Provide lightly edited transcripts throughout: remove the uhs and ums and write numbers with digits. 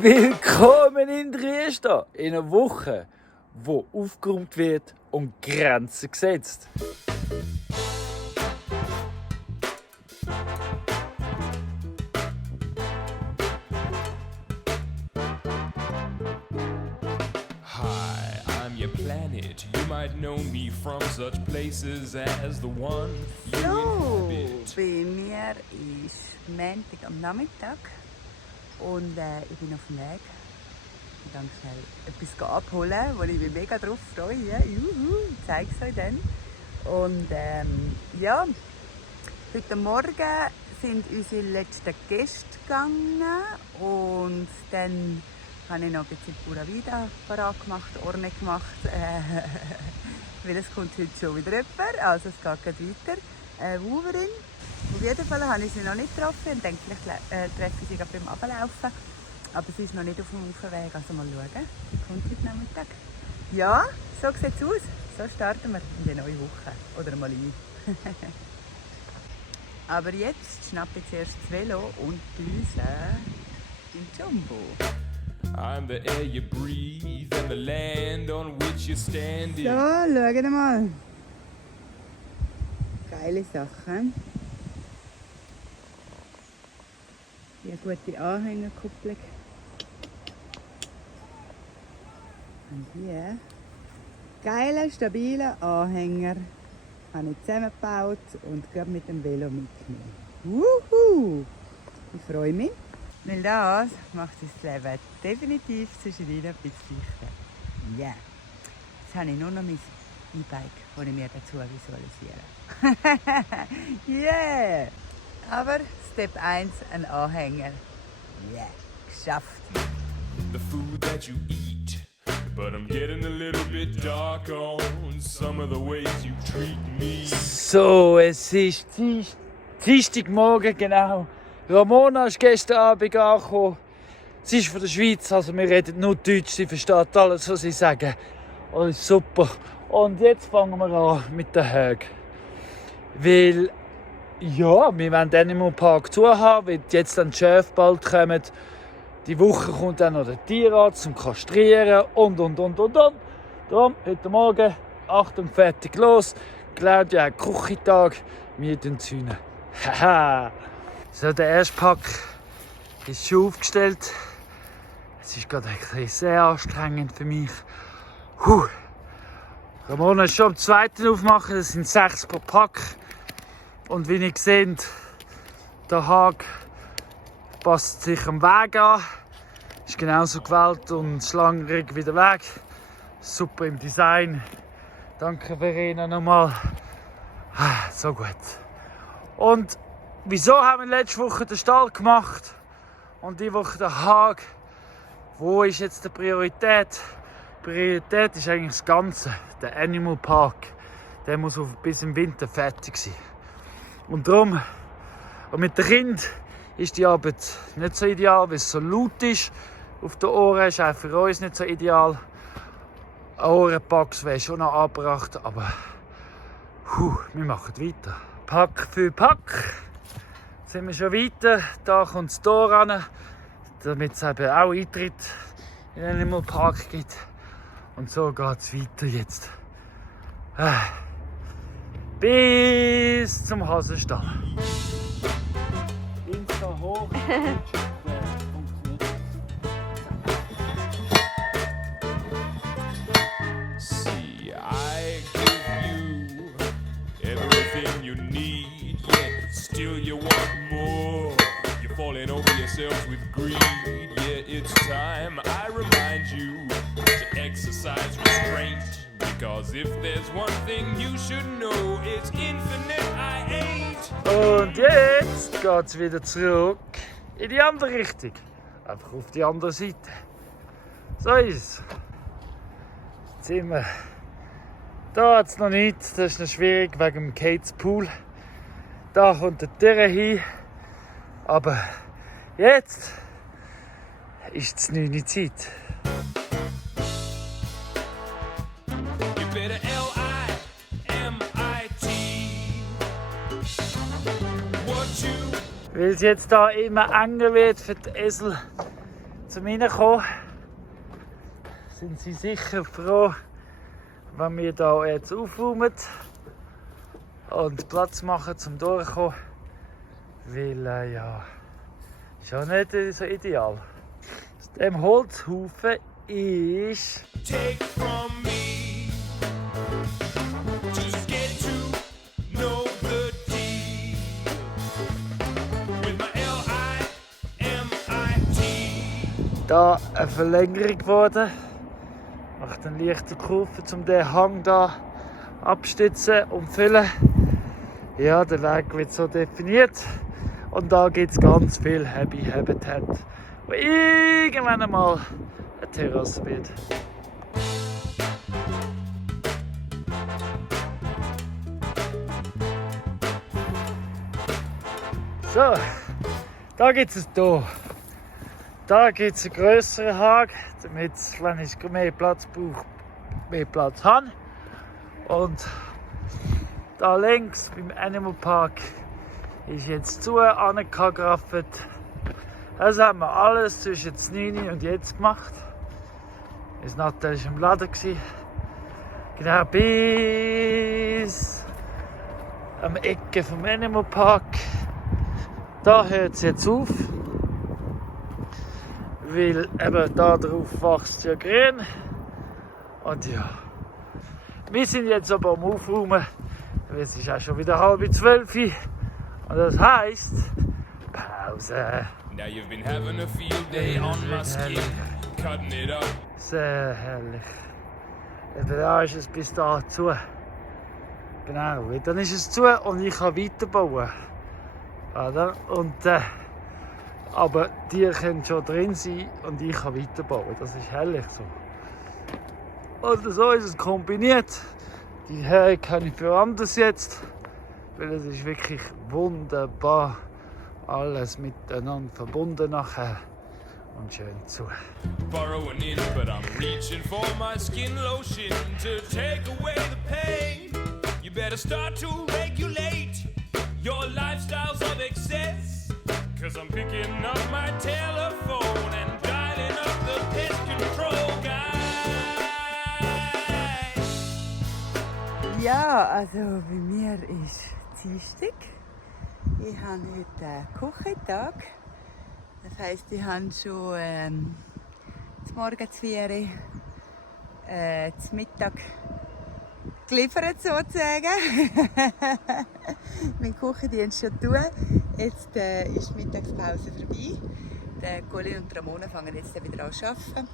Willkommen in Triesta, in einer Woche, wo aufgeräumt wird und Grenzen gesetzt. Hi, I'm your planet. You might know me from such places as the one you So, inhabit. bei mir ist Montag am Nachmittag und ich bin auf dem Weg. Ich kann schnell etwas abholen, wo ich mich mega drauf freue. Juhu, ich zeige es euch dann. Und ja, heute Morgen sind unsere letzten Gäste gegangen und dann habe ich noch ein bisschen Pura Vida parat gemacht, Ordnung gemacht, weil es kommt heute schon wieder jemand, also es geht gleich weiter. Wolverine. Auf jeden Fall habe ich sie noch nicht getroffen und denke, vielleicht treffe ich sie gerade beim Ablaufen. Aber sie ist noch nicht auf dem Weg, also mal schauen. Sie kommt heute Nachmittag. Ja, so sieht es aus. So starten wir in die neue Woche. Oder mal ein. Aber jetzt schnappe ich zuerst das Velo und düse in Jumbo. I'm the air you breathe and the land on which you're standing. So, schaut mal. Geile Sachen. Hier gute Anhängerkupplung. Und hier geile, stabile Anhänger. Habe ich zusammengebaut und gerade mit dem Velo mitgenommen. Wuhu! Ich freue mich. Weil das macht das Leben definitiv zwischen ihnen ein bisschen leichter. Yeah. Jetzt habe ich nur noch mein E-Bike, das ich mir dazu visualisiere. Yeah! Aber Step 1, ein Anhänger. Yeah, geschafft. The food that you eat, but I'm getting a little bit dark on some of the ways you treat me. So, es ist Dienstagmorgen, genau. Ramona ist gestern Abend angekommen. Sie ist von der Schweiz, also wir reden nur Deutsch, sie versteht alles, was sie sagen. Alles super. Und jetzt fangen wir an mit der Höhe. Weil, ja, wir wollen den Animal Park zu haben, weil jetzt dann die Schäfe bald kommen. Die Woche kommt dann noch der Tierarzt zum Kastrieren und. Darum, heute Morgen, Achtung, fertig, los. Claudia hat Küchentag, wir zünden. Haha. So, der erste Pack ist schon aufgestellt. Es ist gerade sehr anstrengend für mich. Ramona ist schon am zweiten aufmachen, das sind 6 pro Pack. Und wie ihr seht, der Hag passt sich am Weg an. Ist genauso gewählt und schlangerig wie der Weg. Super im Design. Danke Verena nochmal. So gut. Und wieso haben wir letzte Woche den Stall gemacht und die Woche den Hag? Wo ist jetzt die Priorität? Die Priorität ist eigentlich das Ganze. Der Animal Park. Der muss bis im Winter fertig sein. Und darum, und mit den Kindern ist die Arbeit nicht so ideal, weil es so laut ist. Auf den Ohren ist auch für uns nicht so ideal. Ohrenpacks wäre schon noch angebracht, aber wir machen weiter. Pack für Pack. Jetzt sind wir schon weiter. Da kommt das Tor ran, damit es eben auch Eintritt in den Animal Park gibt. Und so geht es weiter jetzt. Bis zum Hasenstall. Insta hoch. See, I give you everything you need, yet still you want more. You're falling over yourselves with greed. Yeah, it's time I remind you to exercise restraint. Because if there's one thing you should know, it's infinite I ain't. Und jetzt geht es wieder zurück in die andere Richtung. Einfach auf die andere Seite. So ist es. Jetzt sind wir. Da hat es noch nichts, das ist noch schwierig wegen dem Kates Pool. Da kommt der Tier hin. Aber jetzt ist es 9 Uhr Zeit. You better L-I-M-I-T. What you Weil es jetzt da immer enger wird für die Esel, zum Reinkommen. Sind sie sicher froh, wenn wir hier jetzt aufräumen und Platz machen zum Durchkommen. Weil ja, ist ja nicht so ideal. Aus dem Holzhaufen ist... Take from me. Just get to know the deal. With my L-I-M-I-T. Da eine Verlängerung geworden. Macht eine leichte Kurve, um den Hang da abstützen und füllen. Ja, der Weg wird so definiert. Und da gibt es ganz viel Happy Habitat, wo irgendwann einmal eine Terrasse wird. So, da gibt es hier. Da gibt es einen grösseren Hag, damit, wenn ich mehr Platz brauche, mehr Platz habe. Und da links beim Animal Park ist jetzt zu angegraffet. Das haben wir alles zwischen 9 und jetzt gemacht. Das Nathalie war im Laden. Genau bis am Ecke vom Animal Park. Da hört es jetzt auf. Weil eben da drauf wächst ja grün. Und ja. Wir sind jetzt aber am Aufräumen. Es ist auch schon wieder 11:30. Und das heisst Pause. Now you've been having a field day on my skin, cutting it up. Sehr herrlich. Da ist es bis da zu. Genau, dann ist es zu und ich kann weiterbauen. Oder? Und, aber die können schon drin sein und ich kann weiterbauen. Das ist herrlich so. Und so ist es kombiniert. Die Herren kann ich für anders jetzt. Weil es ist wirklich wunderbar. Alles miteinander verbunden nachher. Und schön zu. Borrowing in, but I'm reaching for my skin lotion to take away the pain. You better start to regulate your lifestyles of excess. Cause I'm picking up my telephone and dialing up the pest control guy. Ja, also bei mir ist Dienstag. Ich habe heute einen Küchentag. Das heisst, ich habe schon zum Morgen zu 4 Uhr, zum Mittag geliefert sozusagen. Mein Küchendienst schon tun. Jetzt ist die Mittagspause vorbei. Der Colin und Ramona fangen jetzt wieder an zu arbeiten.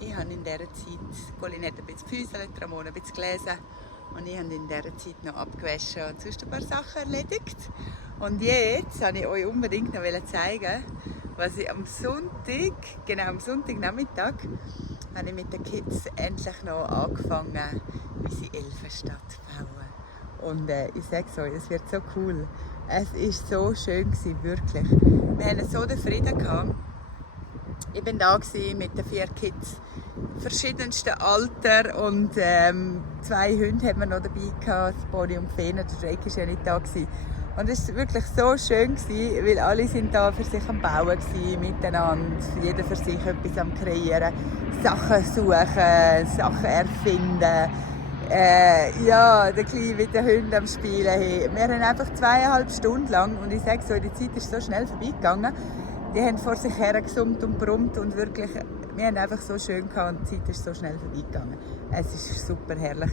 Ich habe in dieser Zeit, Colin hat ein bisschen gefüßelt, Ramona ein bisschen gelesen. Und ich habe in dieser Zeit noch abgewaschen und sonst ein paar Sachen erledigt. Und jetzt wollte ich euch unbedingt noch zeigen, was ich am Sonntag, genau am Sonntagnachmittag, habe ich mit den Kids endlich noch angefangen, unsere Elfenstadt zu bauen. Und ich sage es euch, es wird so cool. Es war so schön, wirklich. Wir hatten so den Frieden gehabt. Ich war da mit den 4 Kids, verschiedensten Alter, und 2 Hunde hatten wir noch dabei gehabt, Bonnie und Fena. Der Drake war ja nicht da. Und es war wirklich so schön, weil alle sind da für sich am Bauen waren, miteinander, jeder für sich etwas am Kreieren, Sachen suchen, Sachen erfinden. Ja, der Kleine mit den Hunden am Spielen. Hey. Wir haben einfach 2,5 Stunden lang, und ich sage so, die Zeit ist so schnell vorbeigegangen. Die haben vor sich her gesummt und brummt und wirklich, wir haben einfach so schön gehabt und die Zeit ist so schnell vorbeigegangen. Es war super herrlich.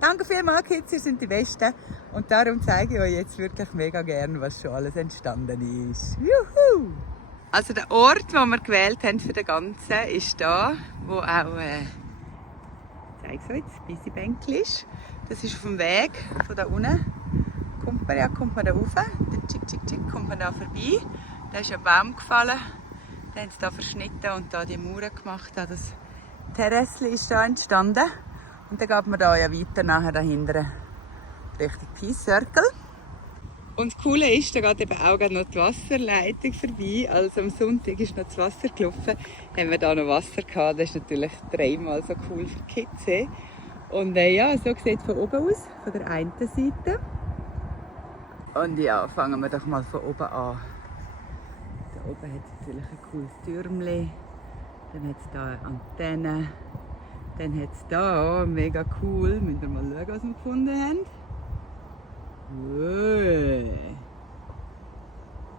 Danke vielmals, Kids, ihr sind die Besten. Und darum zeige ich euch jetzt wirklich mega gern, was schon alles entstanden ist. Juhu! Also der Ort, den wir gewählt haben für das Ganze, ist da, wo auch, ich zeige es euch, das Bisibänkchen ist. Das ist auf dem Weg, von da unten. Kommt man da rauf, dann kommt man da vorbei. Da ist ein Baum gefallen, den haben sie da verschnitten und da die Mauern gemacht. Das Terrassli ist da entstanden. Und dann geht man da ja weiter nachher dahinter Richtung Peace Circle. Und das Coole ist, da geht eben auch noch die Wasserleitung vorbei. Also am Sonntag ist noch das Wasser gelaufen. Haben wir da noch Wasser gehabt. Das ist natürlich 3-mal so cool für die Kids. Und ja, so sieht es von oben aus, von der einen Seite. Und ja, fangen wir doch mal von oben an. Da oben hat es natürlich ein cooles Türmchen. Dann hat es hier eine Antenne. Dann hat es hier, mega cool, müsst ihr mal schauen, was wir gefunden haben. Wow.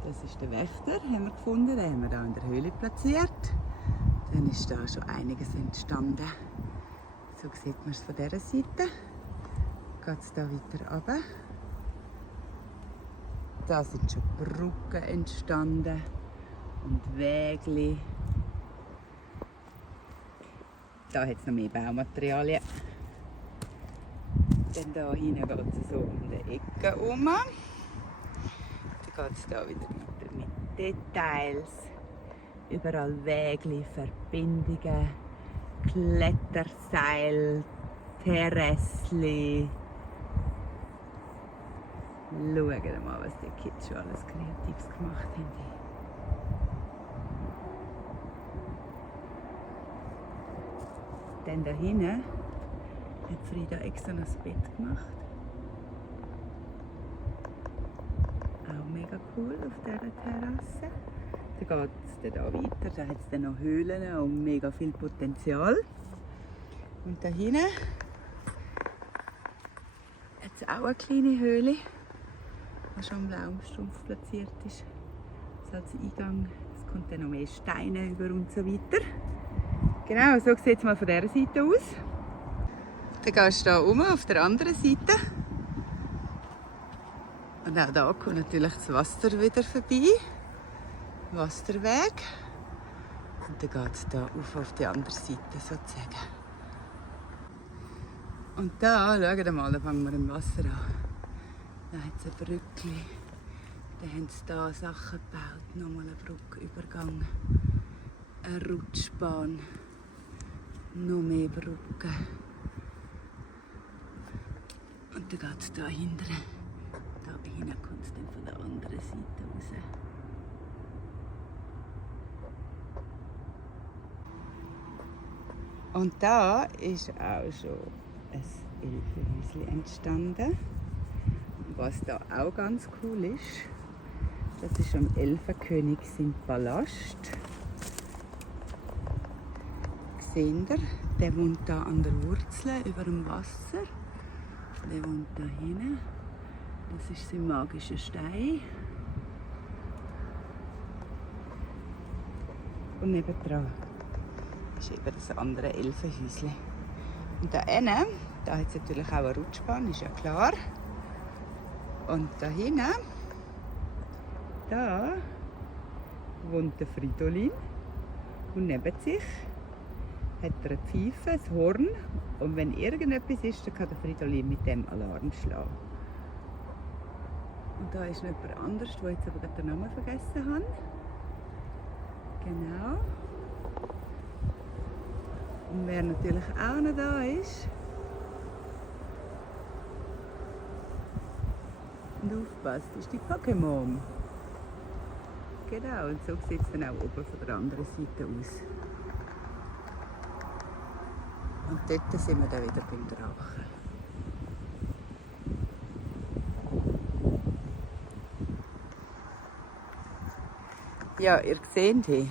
Das ist der Wächter, haben wir gefunden. Den haben wir hier in der Höhle platziert. Dann ist da schon einiges entstanden. So sieht man es von dieser Seite. Geht es hier weiter runter. Da sind schon Brücken entstanden und Wege. Da hat es noch mehr Baumaterialien. Dann hier hinten geht es so um die Ecke herum. Dann geht es hier wieder weiter mit Details. Überall Wege, Verbindungen, Kletterseil, Terrassli. Schaut mal, was die Kids schon alles Kreatives gemacht haben. Dann da hinten hat Frida extra noch das Bett gemacht. Auch mega cool auf dieser Terrasse. Dann geht es da weiter, da hat es dann noch Höhlen und mega viel Potenzial. Und da hinten hat es auch eine kleine Höhle, die schon am Baumstumpf platziert ist. Das als Eingang, es kommt dann noch mehr Steine über und so weiter. Genau, so sieht es mal von dieser Seite aus. Dann gehst du hier rum auf der anderen Seite. Und auch hier kommt natürlich das Wasser wieder vorbei. Wasserweg. Und dann geht es hier auf die andere Seite sozusagen. Und da, schaut mal, da fangen wir im Wasser an. Da hat es ein Brückchen. Dann haben sie hier Sachen gebaut. Nochmal einen Brückenübergang. Eine Rutschbahn. Noch mehr Brücken. Und dann geht es hier hinten. Da hinten kommt es dann von der anderen Seite raus. Und da ist auch schon ein Elfenhäuschen entstanden. Was da auch ganz cool ist, das ist am Elfenkönig sein Palast. Seht ihr? Der wohnt da an der Wurzel über dem Wasser. Der wohnt da hinten. Das ist sein magischer Stein. Und nebendran ist eben das andere Elfenhäuschen. Und da hinten, da hat es natürlich auch eine Rutschbahn, ist ja klar. Und da hinten, da wohnt der Fridolin. Und neben sich hat er eine Pfeife, ein Horn. Und wenn irgendetwas ist, dann kann der Fridolin mit dem Alarm schlagen. Und da ist noch jemand anderes, der jetzt aber gerade den Namen vergessen habe. Genau. Und wer natürlich auch noch da ist und aufpasst, ist die Pokémon. Genau, und so sieht es dann auch oben von der anderen Seite aus. Und dort sind wir dann wieder beim Drachen. Ja, ihr seht hier.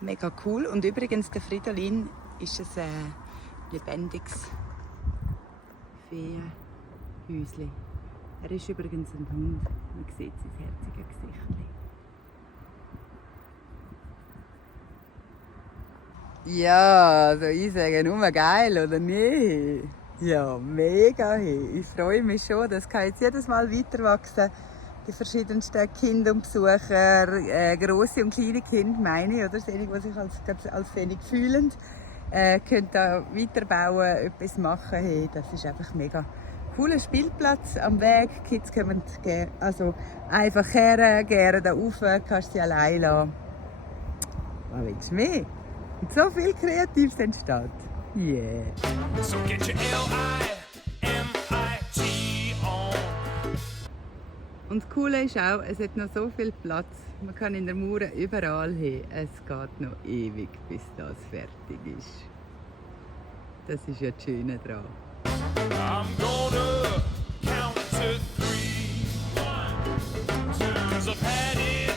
Mega cool. Und übrigens, der Fridolin ist ein lebendiges Feenhäuschen. Er ist übrigens ein Hund. Man sieht sein herziges Gesicht. Ja, also ich sage nur geil, oder nicht? Ja, mega. Ich freue mich schon. Das kann jetzt jedes Mal weiter wachsen. Die verschiedensten Kinder und Besucher, grosse und kleine Kinder, meine ich, oder? Solche, die sich als Pfennig fühlen, können da weiterbauen, etwas machen. Hey, das ist einfach mega cooler Spielplatz am Weg. Die Kids kommen also einfach her, gerne da rauf, kannst sie allein lassen. Was willst du mehr? Und so viel Kreatives entsteht. Yeah. So get your L-I-M-I-T on. Und das Coole ist auch, es hat noch so viel Platz. Man kann in der Mauer überall hin. Es geht noch ewig, bis das fertig ist. Das ist ja das Schöne daran. I'm gonna count to 3. 1, 2, 'cause I've had it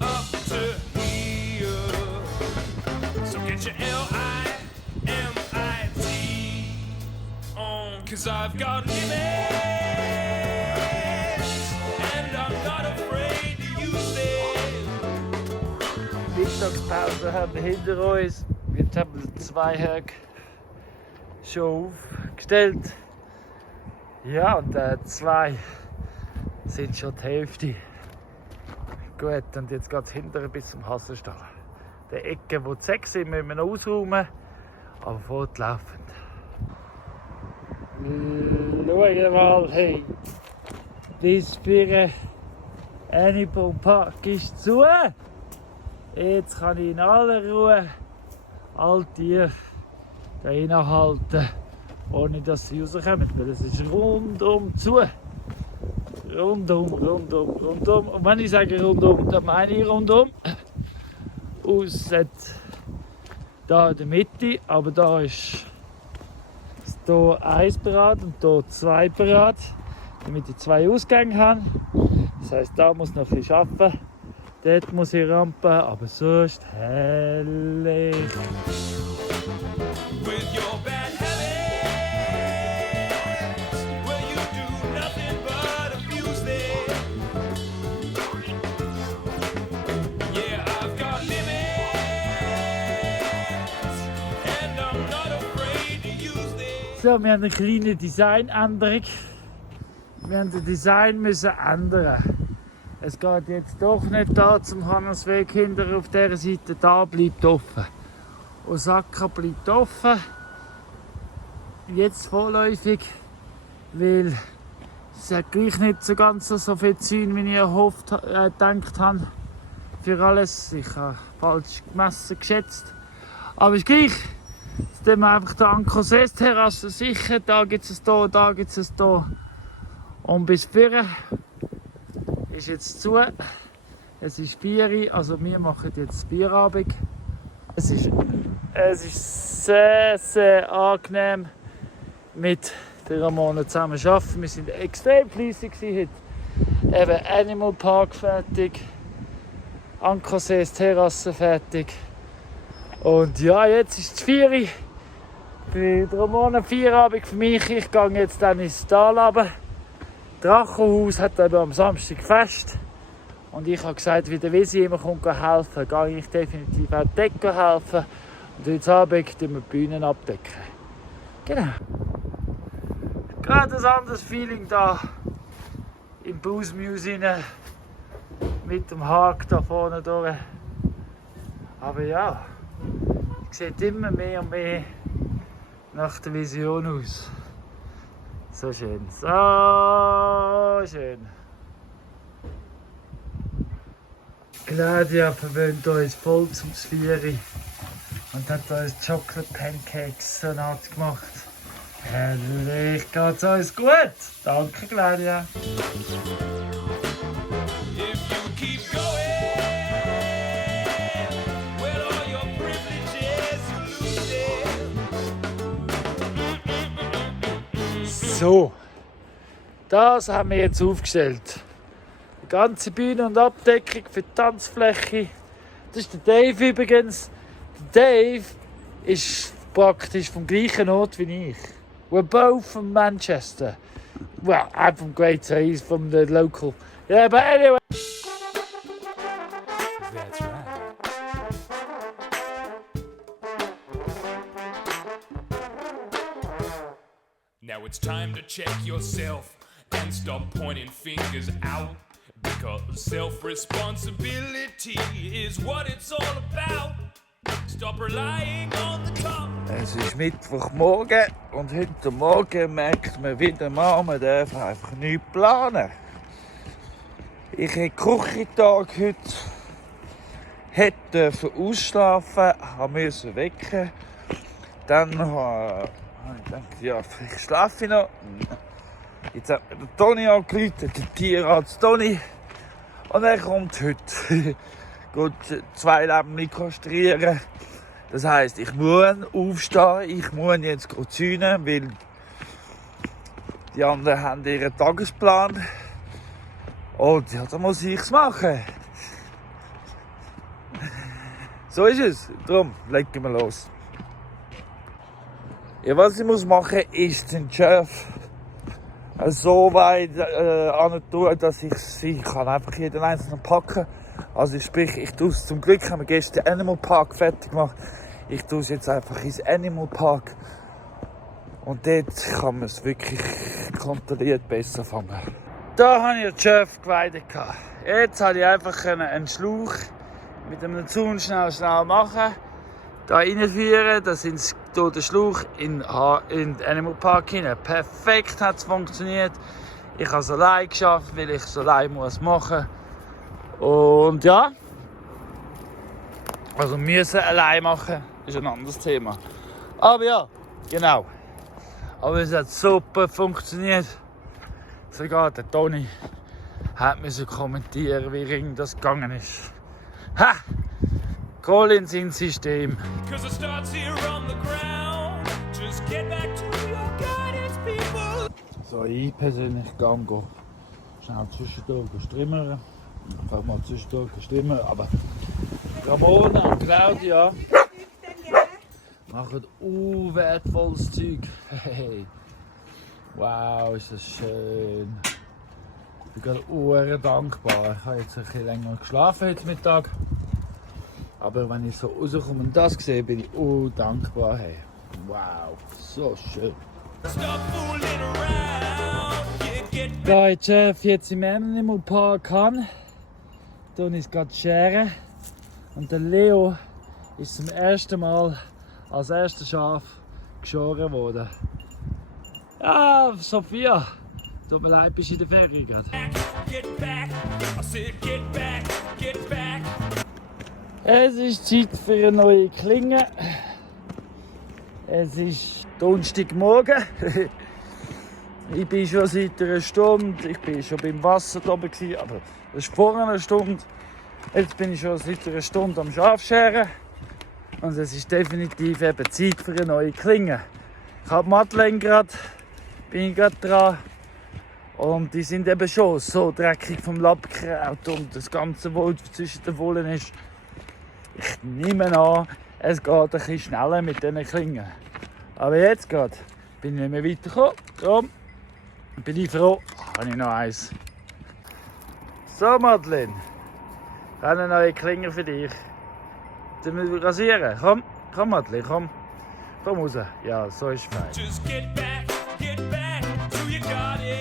up to here. 'cause I've got limits, and I'm not afraid to use them. Mittagspause haben wir hinter uns. Jetzt haben wir 2 Höcke schon aufgestellt. Ja, und 2 sind schon die Hälfte. Gut, und jetzt geht es hinterher bis zum Hassenstall. Die Ecke, wo die 6 sind, müssen wir noch ausräumen, aber fortlaufend. Schau mal, hey, das für Animal Park ist zu. Jetzt kann ich in aller Ruhe all die Tiere da reinhalten, ohne dass sie rauskommen, weil es ist rundum zu. Rundum. Und wenn ich sage rundum, dann meine ich rundum. Ausser da in der Mitte, aber da ist hier 1 parat und hier 2 parat, damit ich 2 Ausgänge habe. Das heisst, da muss noch ein bisschen arbeiten, dort muss ich rampen, aber sonst herrlich. With your bad habits, well, you do nothing but abuse them. Yeah, I've got limits, and I'm not afraid to use them. So, wir haben eine kleine Designänderung. Wir haben das Design müssen ändern. Es geht jetzt doch nicht da zum Hannesweg hinter auf dieser Seite, da bleibt offen. Osaka bleibt offen. Jetzt vorläufig, weil es hat gleich nicht so ganz so viel Zäune, wie ich gedacht habe. Für alles. Ich habe falsch gemessen, geschätzt. Aber ist gleich. Jetzt tun wir einfach die Ancosees-Terrasse sicher. Da gibt es hier, da gibt es hier. Und bis 4 ist jetzt zu. Es ist 4, also wir machen jetzt Bierabend. Es ist sehr, sehr angenehm mit der Ramona zusammen zu arbeiten. Wir sind extrem fleissig heute. Eben Animal Park fertig, Ancosees Terrasse fertig. Und ja, jetzt ist es 4. Für die Ramona 4 Abend für mich. Ich gehe jetzt dann ins Tal runter. Drachenhaus hat eben am Samstag Fest. Und ich habe gesagt, wie der Visi immer kommt helfen, gehe ich definitiv auch Deko helfen. Und heute Abend tun wir die Bühnen abdecken. Genau. Gerade ein anderes Feeling da im Bußmuse rein, mit dem Haken da vorne durch. Aber ja, es sieht immer mehr und mehr nach der Vision aus. So schön, so schön. Claudia verwöhnt uns voll zum 4 und hat uns Chocolate Pancakes so Art gemacht. Herrlich, geht's uns gut? Danke, Claudia. If you keep going, well, all your privileges you lose them. So, das haben wir jetzt aufgestellt. Die ganze Bühne und Abdeckung für die Tanzfläche. Das ist der Dave übrigens. Der Dave ist praktisch vom gleichen Ort wie ich. We're both from Manchester. Well, I'm from Great Tea, he's from the local. Yeah, but anyway. That's right. Now it's time to check yourself and stop pointing fingers out. Because self-responsibility is what it's all about. Stop relying on the clock. Es ist Mittwochmorgen und heute Morgen merkt man wieder mal, man darf einfach nichts planen. Ich hatte Küchentag heute, hätte ausschlafen, musste wecken. Dann habe ich gedacht, ja, vielleicht schlafe ich noch. Jetzt hat mir der Toni angerufen, der Tierarzt Toni. Und er kommt heute. Geht 2 Lämmchen kastrieren. Das heisst, ich muss aufstehen, ich muss jetzt zäunen, weil die anderen haben ihren Tagesplan. Und ja, da muss ich es machen. So ist es. Darum legen wir los. Ja, was ich muss machen, ist den Chef so weit tun, dass ich sie einfach jeden einzelnen packen kann. Also sprich, ich tue es zum Glück, haben wir gestern den Animal Park fertig gemacht. Ich tue es jetzt einfach ins Animal Park. Und dort kann man es wirklich kontrolliert besser fangen. Da habe ich den Chef geweidet. Jetzt habe ich einfach einen Schlauch mit einem Zaun schnell machen. Da reinführen, da sind hier der Schlauch in den Animal Park hinein. Perfekt hat es funktioniert. Ich habe es allein geschafft, weil ich es allein machen muss. Und ja, also müssen allein machen, ist ein anderes Thema. Aber ja, genau. Aber es hat super funktioniert. Sogar der Toni hat mir kommentieren, wie ring das gegangen ist. Ha! Kohl in sein System. So, ich persönlich gehe schnell zwischendurch strimmern. Ich kann mal zwischendurch strimmern, aber Ramona und Claudia machen wertvolles Zeug. Hey. Wow, ist das schön. Ich bin gerade dankbar. Ich habe jetzt ein bisschen länger geschlafen heute Mittag. Aber wenn ich so rauskomme und das sehe, bin ich dankbar. Hey. Wow, so schön. Da ich Chef jetzt im Animal Park kann, tun ich es gerade scheren. Und der Leo ist zum ersten Mal als erstes Schaf geschoren worden. Ja, Sophia, tut mir leid, bist du in der Ferie gerade. Es ist Zeit für eine neue Klinge. Es ist Donnerstagmorgen. Ich bin schon seit einer Stunde, ich bin schon beim Wasser da oben, aber das ist vor einer Stunde. Jetzt bin ich schon seit einer Stunde am Schafscheren. Und es ist definitiv eben Zeit für eine neue Klinge. Ich habe Madeleine gerade, bin gerade dran. Und die sind eben schon so dreckig vom Laubkraut und das ganze Wald zwischen den Wollen ist. Ich nehme an, es geht ein bisschen schneller mit diesen Klingen. Aber jetzt gerade bin ich nicht mehr weitergekommen. Darum bin ich froh, habe ich noch eins. So Madeleine, ich habe eine neue Klinge für dich. Sollen wir rasieren? Komm Madeleine, komm raus. Ja, so ist fein. Just get back to your garden.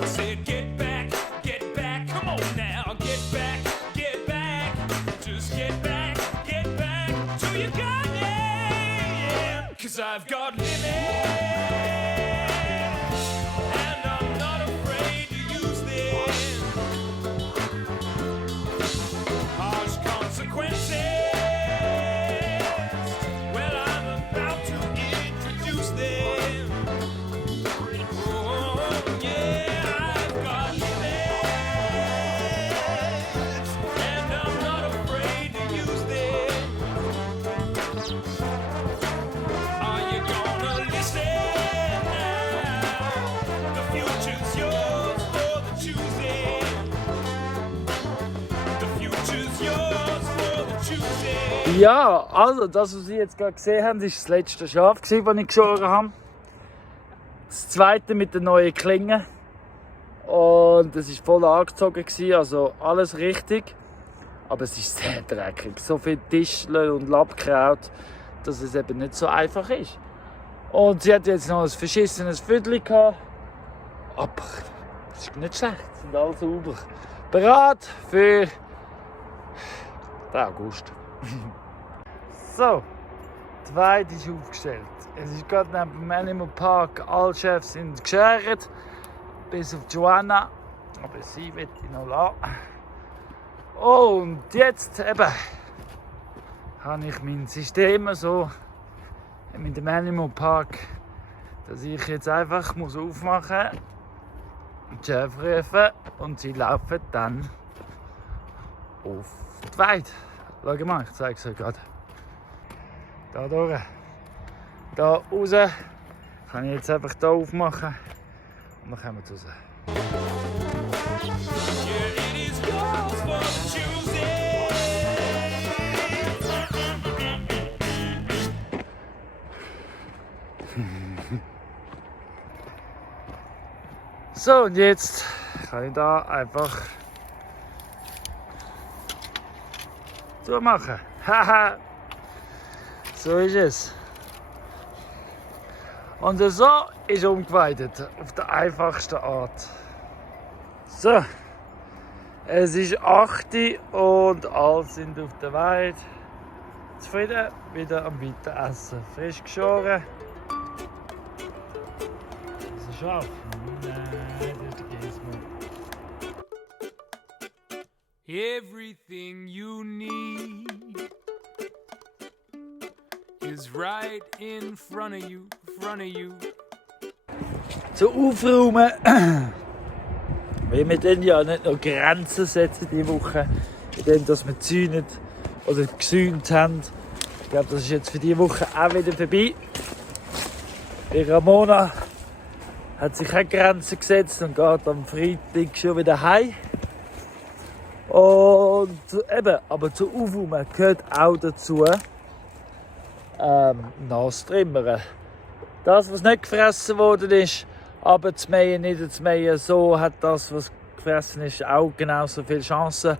I said get back, come on now, get back. Just get back to your garden. 'Cause I've got limits. And I'm not afraid to use them. Harsh consequences. Well, I'm about to introduce them. Oh, yeah, I've got limits. And I'm not afraid to use them. Are you gonna listen now? The future's yours for the choosing. The future's yours for the choosing. Ja, also das, was Sie jetzt gerade gesehen haben, ist das letzte Schaf, das ich geschoren habe. Das zweite mit der neuen Klinge. Und es war voll angezogen, also alles richtig. Aber es ist sehr dreckig. So viel Tischle und Laubkraut, dass es eben nicht so einfach ist. Und sie hat jetzt noch ein verschissenes Viertel gehabt. Aber es ist nicht schlecht, es sind alle sauber. Bereit für den August. So, die Weide ist aufgestellt. Es ist gerade neben dem Animal Park. Alle Chefs sind geschert, bis auf Joanna. Aber sie wird ich noch lassen. Und jetzt eben habe ich mein System so mit dem Animal Park, dass ich jetzt einfach aufmachen muss, den Chef rufen und sie laufen dann auf die Weide. Schau mal, ich zeige es euch gerade. Da durch. Da raus. Kann ich jetzt einfach hier aufmachen und dann kommen wir raus. Yeah, it is yours for the choosing. So, und jetzt kann ich da einfach zumachen. Haha, so ist es. Und so ist umgeweidet, auf der einfachste Art. So, es ist 8 Uhr und alle sind auf der Weide. Zufrieden, wieder am Weiteressen. Frisch geschoren. Ist es scharf? Nein, das geht's nicht. Everything you need is right in front of you, Zu aufräumen. Weil wir dann ja nicht noch Grenzen setzen diese Woche, indem dass wir zäunen oder gesühnt haben. Ich glaube, das ist jetzt für diese Woche auch wieder vorbei. Die Ramona hat sich keine Grenzen gesetzt und geht am Freitag schon wieder heim. Und eben, aber zu Aufräumen gehört auch dazu Nastrimmern. Das, was nicht gefressen worden ist, aber zu mähen, nicht zu mähen, so hat das, was gefressen ist, auch genauso viele Chancen.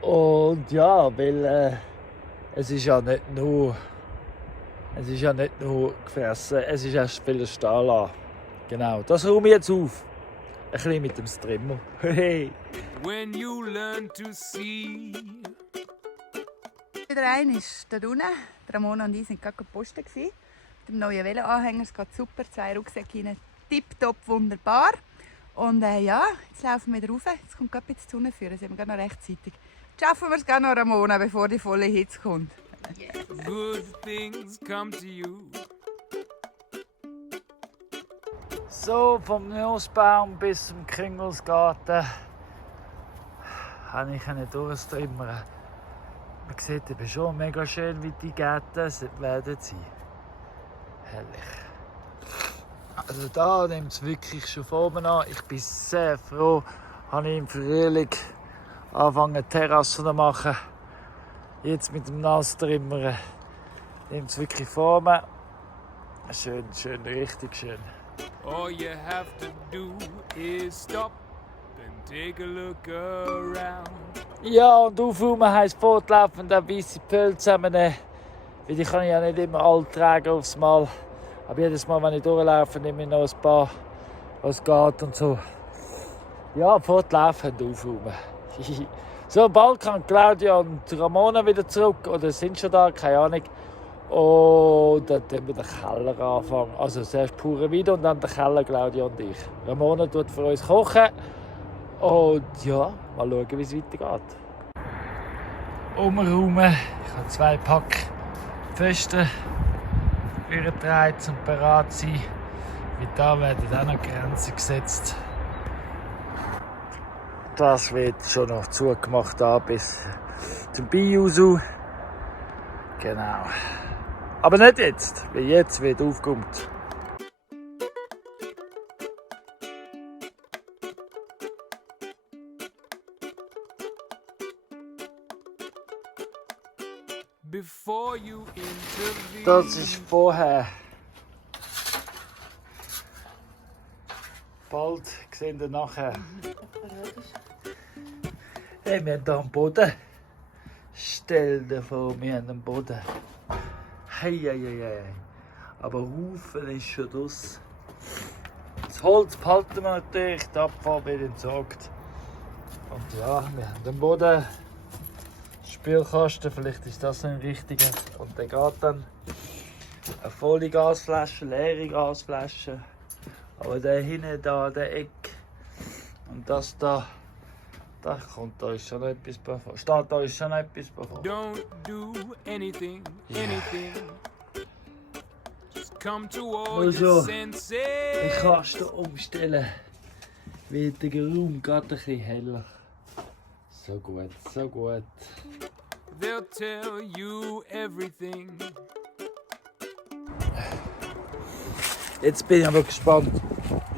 Und ja, weil es ist ja nicht nur gefressen, es ist erst viel Stahl an. Genau, das räume ich jetzt auf. Ein bisschen mit dem Strimmer. Hey. when you learn to see. Wieder ein ist da unten. Ramona und ich waren gerade gepostet. Mit dem neuen Veloanhänger. Es geht super. 2 Rucksäcke rein. Tipptopp, wunderbar. Und ja, jetzt laufen wir wieder rauf. Jetzt kommt gerade ein bisschen die Sonne führen. Jetzt sind wir gerade noch rechtzeitig. Jetzt schaffen wir es gerade noch, Ramona, bevor die volle Hitze kommt. Good things come to you. So, vom Nussbaum bis zum Kringelsgarten habe ich durchstrimmern. Man sieht eben schon mega schön, wie die Gärten werden sein. Herrlich. Also da nimmt es wirklich schon vor mir an. Ich bin sehr froh, habe ich im Frühling angefangen Terrassen zu machen. Jetzt mit dem Nasstrimmern nimmt es wirklich vor mir. Schön, schön, richtig schön. All you have to do is stop and take a look around. Ja, und aufräumen heisst fortlaufend auch weisse Pöl zusammennehmen. Weil die kann ich ja nicht immer alle tragen aufs Mal. Aber jedes Mal, wenn ich durchlaufe, nehme ich noch ein paar, was geht und so. Ja, fortlaufend aufräumen. So, bald kann Claudia und Ramona wieder zurück. Oder sind schon da, keine Ahnung. Und dann tun wir den Keller anfangen. Also zuerst pure wieder und dann den Keller, Claudia und ich. Ramona tut für uns kochen. Und ja, mal schauen, wie es weitergeht. Umräumen. Ich habe 2 Pack Pfosten vorgetragen, um bereit zu sein. Weil da werden auch noch Grenzen gesetzt. Das wird schon noch zugemacht bis zum Biusu. Genau. Aber nicht jetzt, weil jetzt wird aufgeräumt. Before you intervene. Das ist vorher. Bald sehen wir nachher. Hey, wir haben hier einen Boden. Stell dir vor, wir haben einen Boden. Hey. Aber Haufen ist schon draus. Das Holz behalten wir natürlich, der Abfall wird entsorgt. Und ja, wir haben den Boden. Spülkasten, vielleicht ist das ein richtiger. Und der geht dann eine volle Gasflasche, leere Gasflasche. Aber der hinten da, der Eck und das da kommt da schon noch etwas bevor. Steht da schon noch etwas bevor. Don't do anything. Just come to all Also, your senses. Ich kann es umstellen. Wird der Raum gerade ein bisschen heller. So gut, so gut. They'll tell you everything. Jetzt bin ich aber gespannt.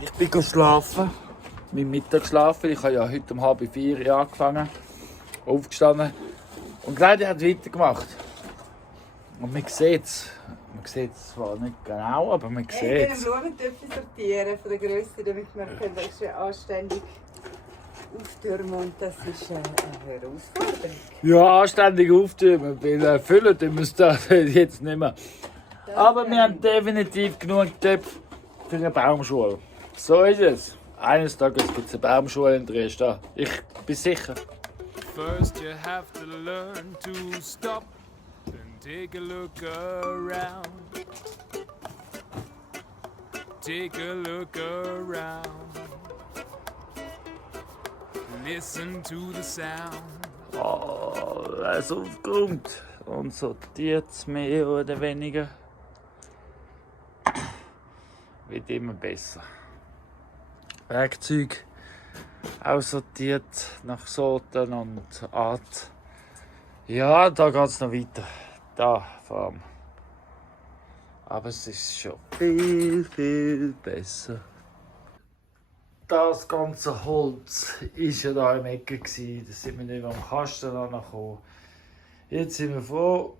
Ich bin schlafen. Mein Mittagsschlaf. Ich habe ja heute um 3:30 Uhr angefangen. Aufgestanden. Und Claudia hat weitergemacht. Und man sieht es. Man sieht es zwar nicht genau, aber man Ich sieht will es. Blumentöpfe sortieren von der Größe, damit wir das schön anständig auftürmen. Und das ist eine Herausforderung. Ja, anständig auftürmen, weil füllen tun wir es da jetzt nicht mehr. Aber wir haben definitiv genug Töpfe für eine Baumschule. So ist es. Eines Tages gibt es eine Baumschule in Dresden. Ich bin sicher. First, you have to learn to stop and take a look around. Take a look around. Listen to the sound. Alles aufgeräumt und sortiert es mehr oder weniger. Wird immer besser. Werkzeug aussortiert nach Sorten und Art. Ja, da geht es noch weiter. Da vor allem. Aber es ist schon viel, viel besser. Das ganze Holz war ja da im Ecke. Da sind wir nicht am Kasten angekommen. Jetzt sind wir froh.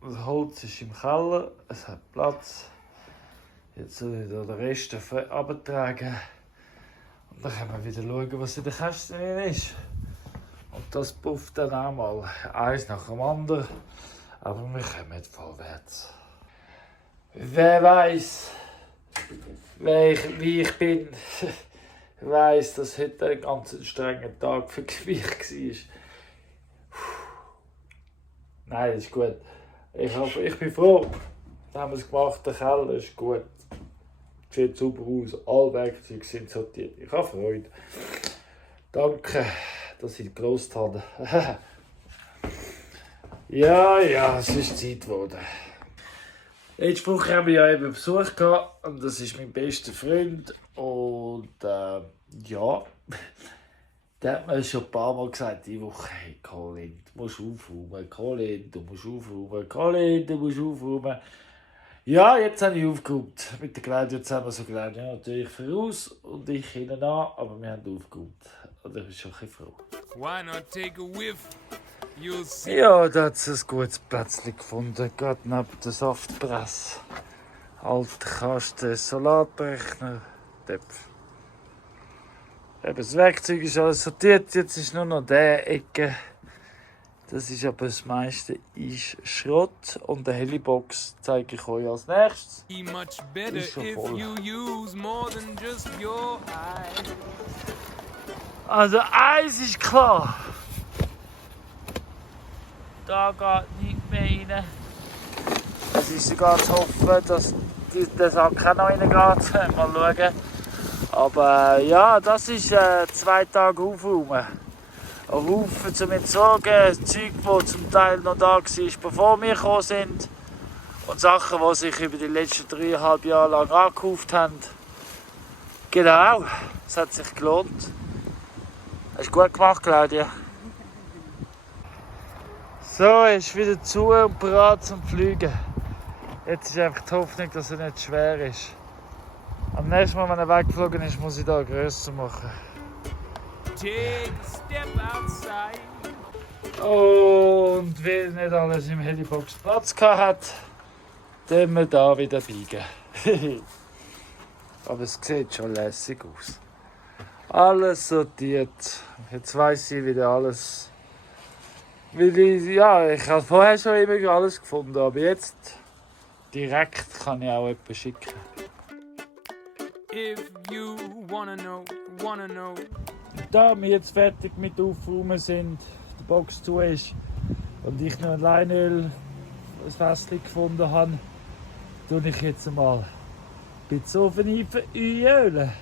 Das Holz ist im Keller, es hat Platz. Jetzt soll ich da den Rest abtragen. Und dann können wir wieder schauen, was in der Kiste drin ist. Und das pufft dann auch mal eins nach dem anderen. Aber wir kommen vorwärts. Wer weiß, wie ich bin, weiß, dass heute ein ganz strenger Tag für Gewicht war. Nein, das ist gut. Ich bin froh. Da haben wir es gemacht, der Keller ist gut. Sieht super aus, alle Werkzeuge sind sortiert. Ich habe Freude. Danke, dass ich gelost habe. Ja, es ist Zeit geworden. Letzte Woche haben wir ja eben Besuch gehabt und das ist mein bester Freund. Und ja, der hat mir schon ein paar Mal gesagt, diese Woche, hey Colin, du musst aufräumen, Colin, du musst aufräumen, Colin, du musst aufräumen. Ja, jetzt habe ich aufgeräumt. Mit der Claudia zusammen so Claudia natürlich voraus und ich hinten an, aber wir haben aufgeräumt. Und ich bin schon ein bisschen froh. Why not take a whiff? You'll see. Ja, da hat es ein gutes Plätzchen gefunden, gerade neben der Saftpresse. Alter Kasten, Salatberechner, Töpfe. Eben, das Werkzeug ist alles sortiert, jetzt ist nur noch diese Ecke. Das ist aber das meiste ist Schrott und eine Helibox zeige ich euch als nächstes. Be much better Ist schon if voll. you use more than just your eyes. Also eins ist klar. Da geht nichts mehr rein. Es ist sogar zu hoffen, dass der Sack auch noch reingeht. Mal schauen. Aber ja, das ist 2 Tage aufräumen. Ein Haufen zum Entsorgen, Zeug, das zum Teil noch da war, bevor wir gekommen sind. Und Sachen, die sich über die letzten 3,5 Jahre lang angekauft haben. Genau, es hat sich gelohnt. Hast du gut gemacht, Claudia. So, er ist wieder zu und bereit zum Fliegen. Jetzt ist einfach die Hoffnung, dass er nicht schwer ist. Am nächsten Mal, wenn er weggeflogen ist, muss ich da grösser machen. Take a step outside. Und weil nicht alles im Helibox Platz hat, tun wir da wieder biegen. Aber es sieht schon lässig aus. Alles sortiert. Jetzt weiss ich wieder alles. Weil ich habe vorher schon immer alles gefunden, aber jetzt direkt kann ich auch etwas schicken. If you wanna know. Da wir jetzt fertig mit Aufräumen sind, die Box zu ist und ich noch ein Leinöl, ein Fässchen gefunden habe, tue ich jetzt mal ein bisschen Ofen einölen.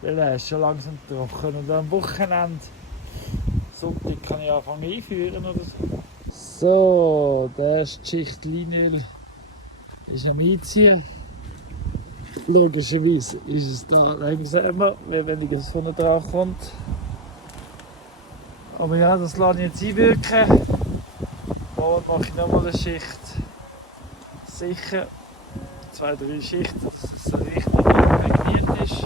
Weil er ist schon langsam trocken und am Wochenende, Sonntag, kann ich anfangen einführen oder so. So, die erste Schicht Leinöl ist am Einziehen. Logischerweise ist es da langsamer, wie wenn es von drauf kommt. Aber ja, das lasse ich jetzt einwirken. Morgen mache ich nochmal eine Schicht. Sicher 2, 3 Schichten, dass es so richtig imprägniert ist.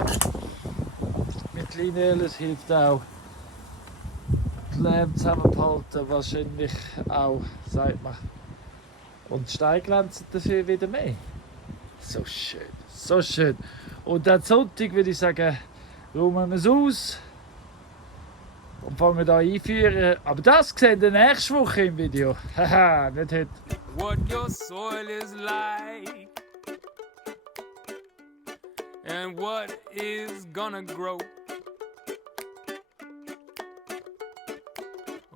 Mit Leinöl, es hilft auch, die Lehm zusammenzuhalten. Wahrscheinlich auch, sagt man, Und die Steine glänzen dafür wieder mehr. So schön, so schön. Und dann Sonntag würde ich sagen, räumen wir es aus und fangen da einführen. Aber das seht ihr nächste Woche im Video. Haha, nicht heute. What your soil is like and what is gonna grow.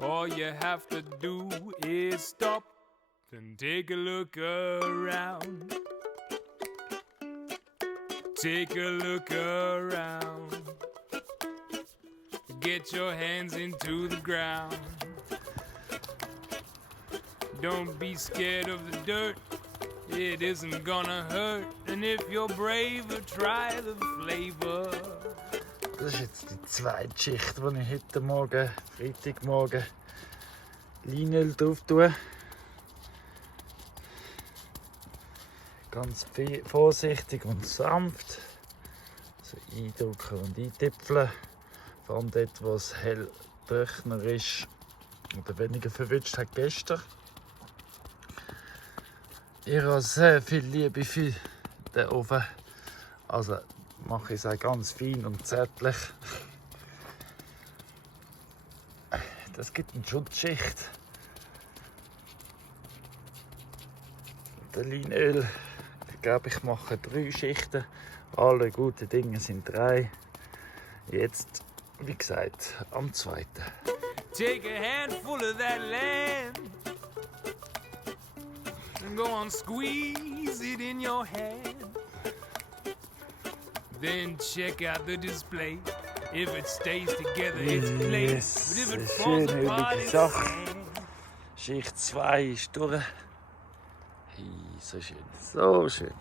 All you have to do is stop and take a look around. Take a look around. Get your hands into the ground. Don't be scared of the dirt. It isn't gonna hurt. And if you're braver, try the flavor. Das ist jetzt die zweite Schicht, die ich heute Morgen, Freitagmorgen, Leinöl drauf tue. Ganz vorsichtig und sanft. Also eindrücken und eintipfeln. Vor allem dort, wo es hell trockener ist oder weniger verwünscht hat gestern. Ich habe sehr viel Liebe für den Ofen. Also mache ich es auch ganz fein und zärtlich. Das gibt eine Schutzschicht. Der Leinöl, ich glaube, ich mache 3 Schichten. Alle guten Dinge sind 3. Jetzt, wie gesagt, am 2. Take a handful of that land and go on, squeeze it in your hand. Then check out the display. If it stays together, it's play. Yes, But if it eine falls schöne, apart, übliche it's Sache. sand. Schicht 2 ist durch. Hey, so schön, so schön.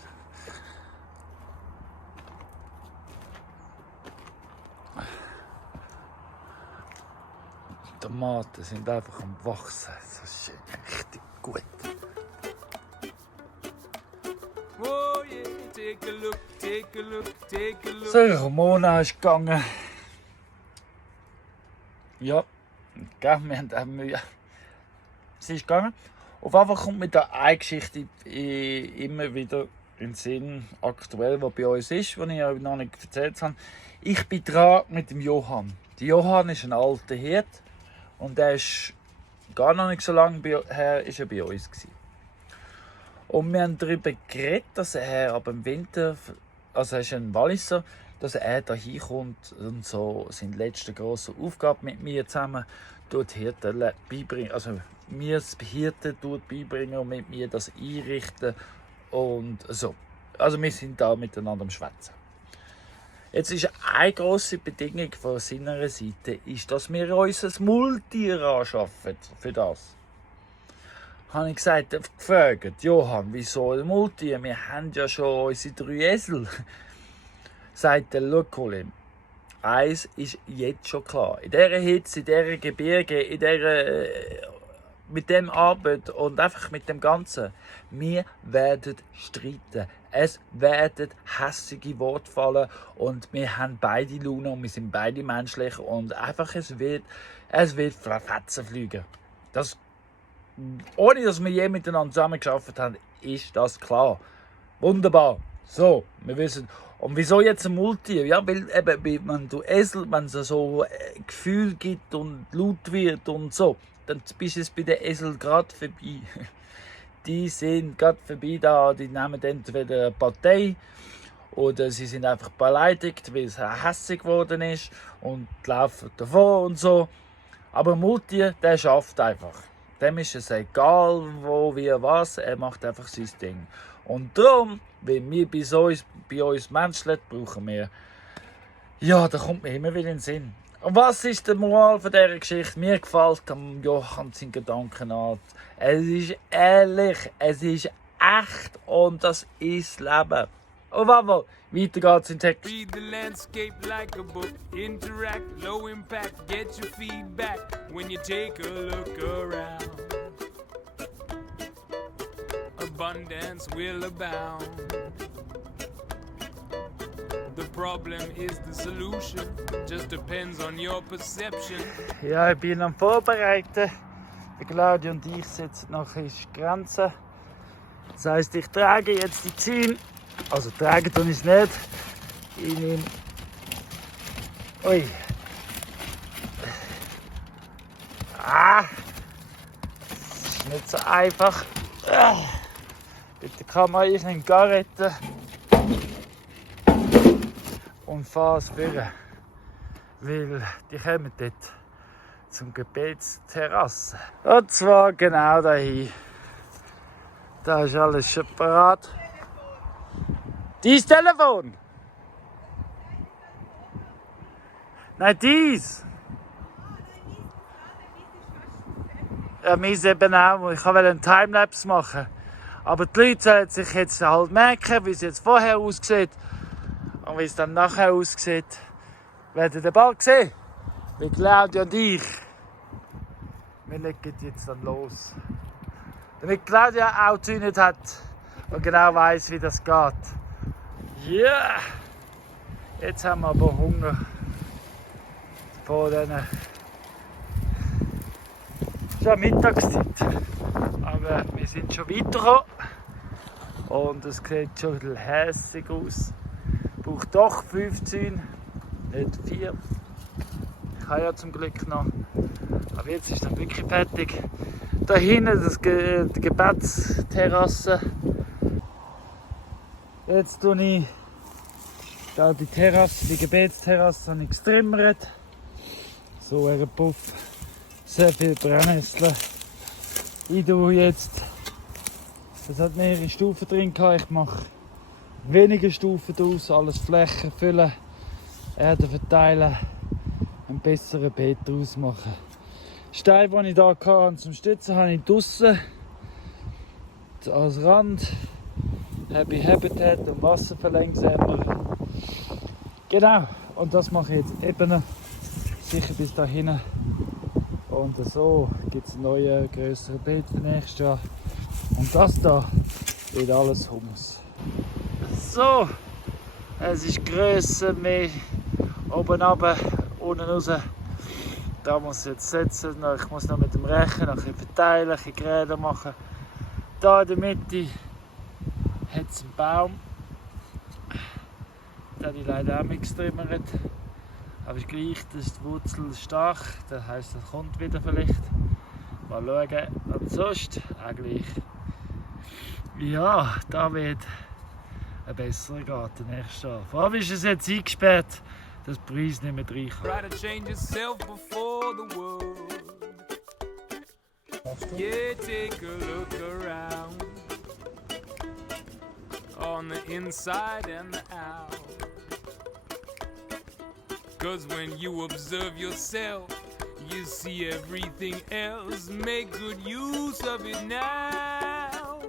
Die Tomaten sind einfach am Wachsen. So schön, richtig gut. Oh yeah, take a look, take a look, take a look. So, Ramona ist gegangen. Ja, gell, wir haben auch Mühe. Sie ist gegangen. Auf jeden Fall kommt mir da eine Geschichte immer wieder in den Sinn, aktuell, die bei uns ist, die ich euch noch nicht erzählt habe. Ich bin dran mit dem Johann. Der Johann ist ein alter Hirt und er ist gar noch nicht so lange her ist er bei uns gewesen. Und wir haben darüber geredet, dass er ab dem Winter, also er ist ein Walliser, dass er da hinkommt und so seine letzte grosse Aufgabe mit mir zusammen tut Hirten beibringen. Also mir das Hirten tut beibringen und mit mir das einrichten und so. Also wir sind da miteinander am Schwätzen. Jetzt ist eine grosse Bedingung von seiner Seite, ist, dass wir uns ein Multier anschaffen für das. Habe ich gefragt, Johann, wieso ein Multier? Wir haben ja schon unsere 3 Esel. Sagt er, schau Colin, eins ist jetzt schon klar. In dieser Hitze, in dieser Gebirge, mit dem Arbeit und einfach mit dem Ganzen, wir werden streiten. Es werden hässige Worte fallen und wir haben beide Laune und wir sind beide menschlich und einfach es wird Fetzen fliegen. Das, ohne dass wir je miteinander zusammengearbeitet haben, ist das klar. Wunderbar. So, wir wissen. Und wieso jetzt ein Multier? Ja, weil eben, wenn es so Gefühl gibt und laut wird und so, dann bist du es bei den Esel gerade vorbei. Die sind gerade vorbei da, die nehmen entweder eine Partei oder sie sind einfach beleidigt, weil es hässlich geworden ist und laufen davon und so. Aber ein Multier, der schafft einfach. Dem ist es egal, wo, wie, was, er macht einfach sein Ding. Und darum, wenn wir bei uns Menschen brauchen wir, ja, da kommt mir immer wieder in den Sinn. Und was ist die Moral von dieser Geschichte? Mir gefällt am Johann seine Gedankenart. Es ist ehrlich, es ist echt und das ist Leben. Und weiter geht's in den Text. Read the landscape like a book. Interact, low impact. Get your feedback when you take a look around. Abundance will abound. The problem is the solution. Just depends on your perception. Ja, ich bin am Vorbereiten. Claudia und ich sitzen nachher in Grenze. Das heisst, ich trage jetzt die Zähne. Also tragen tue ich es nicht. Ich nehme. Ui. Das ist nicht so einfach. Bitte kann man ich nehme Garette und fahre es führen. Weil die kommen dort zum Gebetsterrasse. Und zwar genau dahin. Da ist alles schon parat. Dein Telefon? Nein, dies. Ja, meins eben auch. Ich wollte einen Timelapse machen. Aber die Leute sollen sich jetzt halt merken, wie es jetzt vorher aussieht und wie es dann nachher aussieht. Werdet ihr bald sehen, wie Claudia und ich. Wir legen jetzt dann los. Damit Claudia auch die nicht hat und genau weiss, wie das geht. Ja! Yeah. Jetzt haben wir aber Hunger. Vor diesen. Es ist ja Mittagszeit. Aber wir sind schon weitergekommen. Und es sieht schon ein bisschen hässig aus. Ich brauche doch 15, nicht 4. Ich habe ja zum Glück noch. Aber jetzt ist dann wirklich fertig. Da hinten die Gebetsterrasse. Jetzt tue ich da die Terrasse, die Gebetsterrasse habe ich gestrimmert. So ein Puff. Sehr viel Brennnessel. Ich tue jetzt, das hat mehrere Stufen drin gehabt. Ich mache weniger Stufen draus, alles Flächen füllen, Erde verteilen, einen besseren Beet draus machen. Steine, die ich hier hatte zum Stützen, habe ich draussen als Rand. Happy Habitat und Wasserverlängsamer. Genau, und das mache ich jetzt eben sicher bis dahin. Und so gibt es einen neuen, grösseren Beet für nächstes Jahr. Und das hier wird alles Humus. So, es ist grösser, mehr oben runter, unten raus. Da muss ich jetzt setzen, ich muss noch mit dem Rechen ein bisschen verteilen, ein bisschen Gräder machen. Da in der Mitte hat es einen Baum. Den habe ich leider auch mitgestrimmert. Aber ist gleich, dass die Wurzel stark, das heisst, das kommt wieder vielleicht. Mal schauen. Ansonsten eigentlich, ja, da wird ein besserer Garten nächstes Jahr. Vor allem ist es jetzt eingesperrt, dass die Preise nicht mehr reinkommen. Try to change yourself before the world. Yeah, take a look around. On the inside and the out. 'Cause when you observe yourself, you see everything else. Make good use of it now.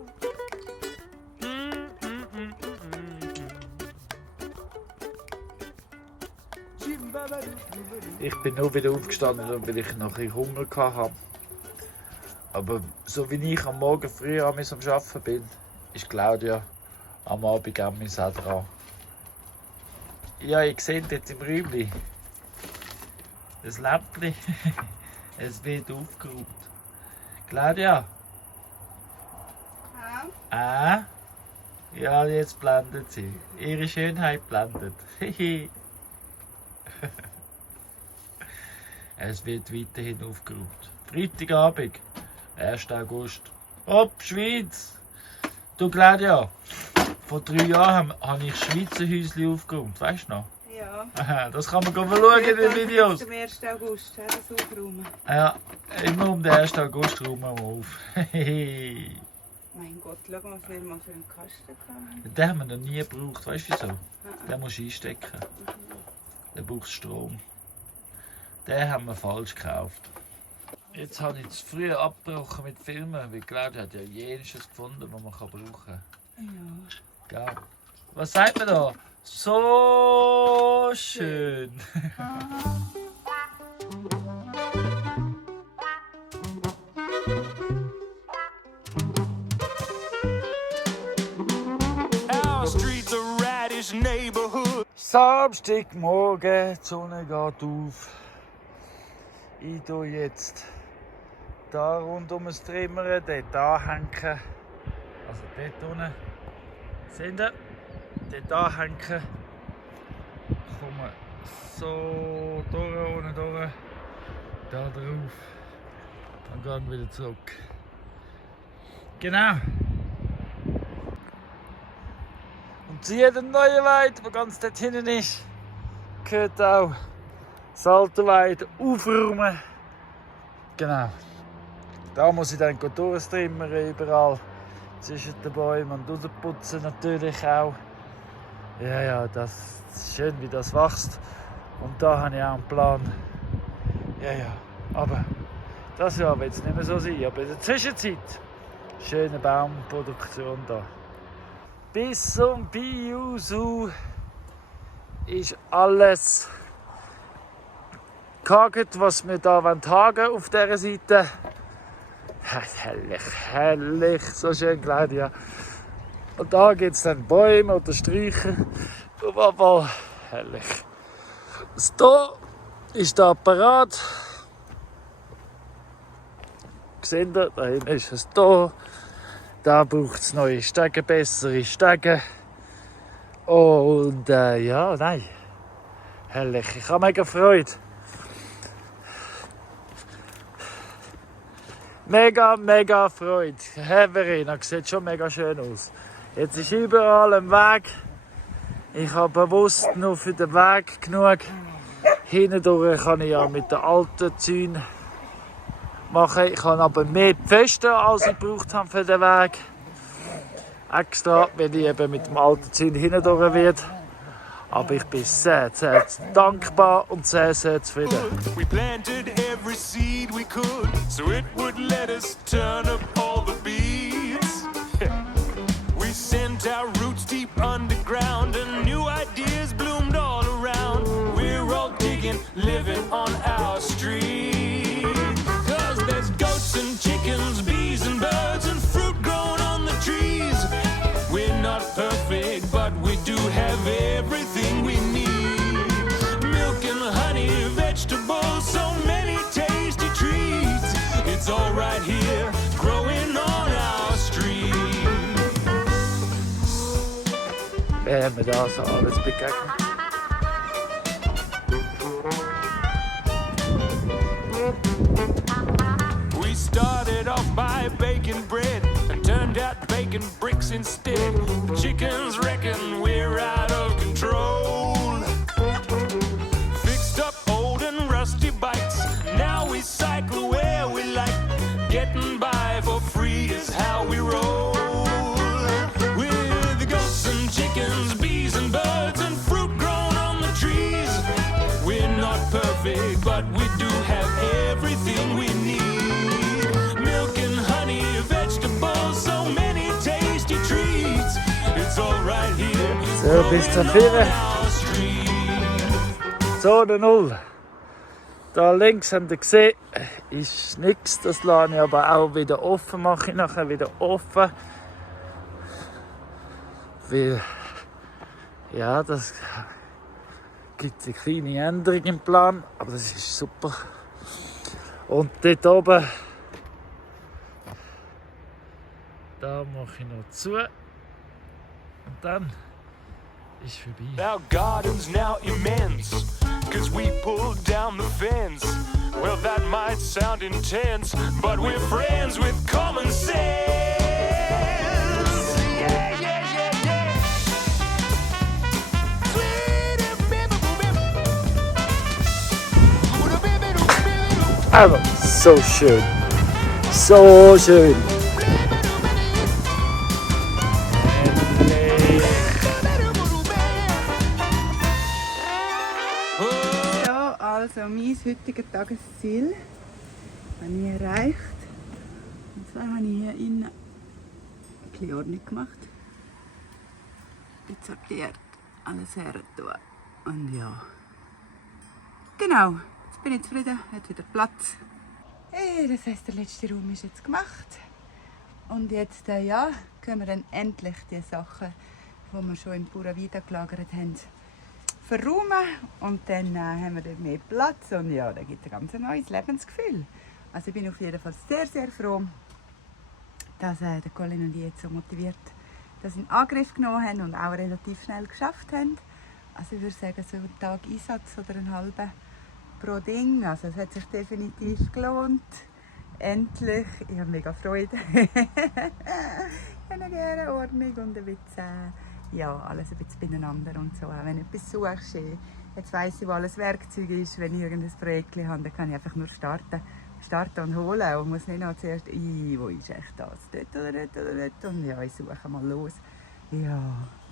Ich bin nur wieder aufgestanden, weil ich noch ein Hunger hatte. Aber so wie ich am Morgen früh am Arbeiten bin, ist Claudia am Abend auch dran. Ja, ihr seht jetzt im Räumchen das Lämpchen. Es wird aufgeräumt. Claudia? Ja? Ja, jetzt blendet sie. Ihre Schönheit blendet. Es wird weiterhin aufgeräumt. Freitagabend, 1. August. Hopp, Schweiz! Du Claudia, vor 3 Jahren habe ich Schweizer Häuschen aufgeräumt, weißt du noch? Ja. Das kann man schauen in den Videos. Am 1. August, das aufräumen. Ja, immer um den 1. August räumen wir auf. Mein Gott, schau mal, was wir mal für einen Kasten haben. Den haben wir noch nie gebraucht, weißt du wieso? Den musst du einstecken. Den brauchst Strom. Den haben wir falsch gekauft. Jetzt habe ich zu früh abgebrochen mit Filmen, weil Claudia hat ja jenes gefunden, was man brauchen kann. Ja. Gell? Was sagt man da? So schön! Our streets a radish neighborhood. Samstagmorgen, die Sonne geht auf. Ich tue jetzt da rund um das Trimmern, dort anhängen. Also dort unten, seht ihr, dort anhängen, kommen so durch, unten durch, da drauf und gehen wieder zurück. Genau. Und zu jedem neuen Weid, der ganz dort hinten ist, gehört auch das alte Weid aufräumen. Genau. Da muss ich dann durchstrimmern, überall zwischen den Bäumen und rausputzen natürlich auch. Ja, das ist schön, wie das wächst. Und da habe ich auch einen Plan. Ja, aber das Jahr wird es nicht mehr so sein. Aber in der Zwischenzeit, schöne Baumproduktion da. Bis zum Biusu ist alles gehakt, was wir hier haken auf dieser Seite. Herrlich, so schön Claudia. Und da gibt es dann Bäume oder Sträucher. Aber herrlich. Das hier ist der Apparat. Seht ihr, da hinten ist es hier. Da braucht es neue Stege, bessere Stege. Und ja, nein. Herrlich, ich habe mega Freude. Mega Freude. Hey Verena, sieht schon mega schön aus. Jetzt ist überall ein Weg. Ich habe bewusst nur für den Weg genug. Hindurch kann ich ja mit den alten Zäunen machen. Ich habe aber mehr Pfosten, als ich gebraucht habe für den Weg. Extra, wenn ich eben mit dem alten Zaun hindurch werde. Aber ich bin sehr dankbar und sehr zufrieden. We planted every seed we could, so it would let us turn up all the beats. We sent our roots deep underground, and new ideas bloomed all around. We're all digging, living on our street. 'Cause there's goats and chickens, bees and birds, and fruit grown on the trees. We're not perfect, but we do have everything we need. Milk and honey, vegetables, so many tasty treats. It's all right here, growing on our street. Wenn wir da so alles begegnen. We started off by baking bread and turned out baking bricks instead. The chickens reckon we're out of control. Fixed up old and rusty bikes, now we cycle where we like. Getting by for free is how we roll. With the goats and chickens, bees and birds, and fruit grown on the trees. We're not perfect, but we do have everything we need. Milk and honey, vegetables, so many tasty treats. It's all right here. So, bis zur Vier. Zone 0. Da links habt ihr gesehen, ist nichts. Das lasse ich aber auch wieder offen. Mache ich nachher wieder offen. Weil, ja, das gibt eine kleine Änderung im Plan. Aber das ist super. Und dort oben, da mache ich noch zu. Und dann ist vorbei. Our garden's now immense, 'cause we pulled down the fence. Well, that might sound intense, but we're friends with common sense. Yeah, yeah, yeah, yeah. Aber so schön. So schön. Ja, also mein heutiges Tagesziel habe ich erreicht. Und zwar habe ich hier innen ein bisschen Ordnung gemacht. Jetzt sortiert, alles her tun. Und ja, genau, jetzt bin ich zufrieden, hat wieder Platz. Das heisst, der letzte Raum ist jetzt gemacht. Und jetzt ja, können wir dann endlich die Sachen, die wir schon im Pura Vida gelagert haben, verräumen. Und dann haben wir dort mehr Platz. Und ja, da gibt es ein ganz neues Lebensgefühl. Also ich bin auf jeden Fall sehr froh, dass der Colin und ich jetzt so motiviert das in Angriff genommen haben und auch relativ schnell geschafft haben. Also ich würde sagen, so einen Tag Einsatz oder einen halben pro Ding. Also es hat sich definitiv gelohnt. Endlich. Ich habe mega Freude. Ich habe gerne Ordnung und ein bisschen, ja, alles ein bisschen beieinander und so. Auch wenn etwas suchst, jetzt weiss ich, wo alles Werkzeug ist. Wenn ich irgendein Projekt habe, dann kann ich einfach nur starten und holen und muss nicht noch zuerst, wo ist echt das, dort oder dort oder dort, und ja, ich suche mal los. Ja,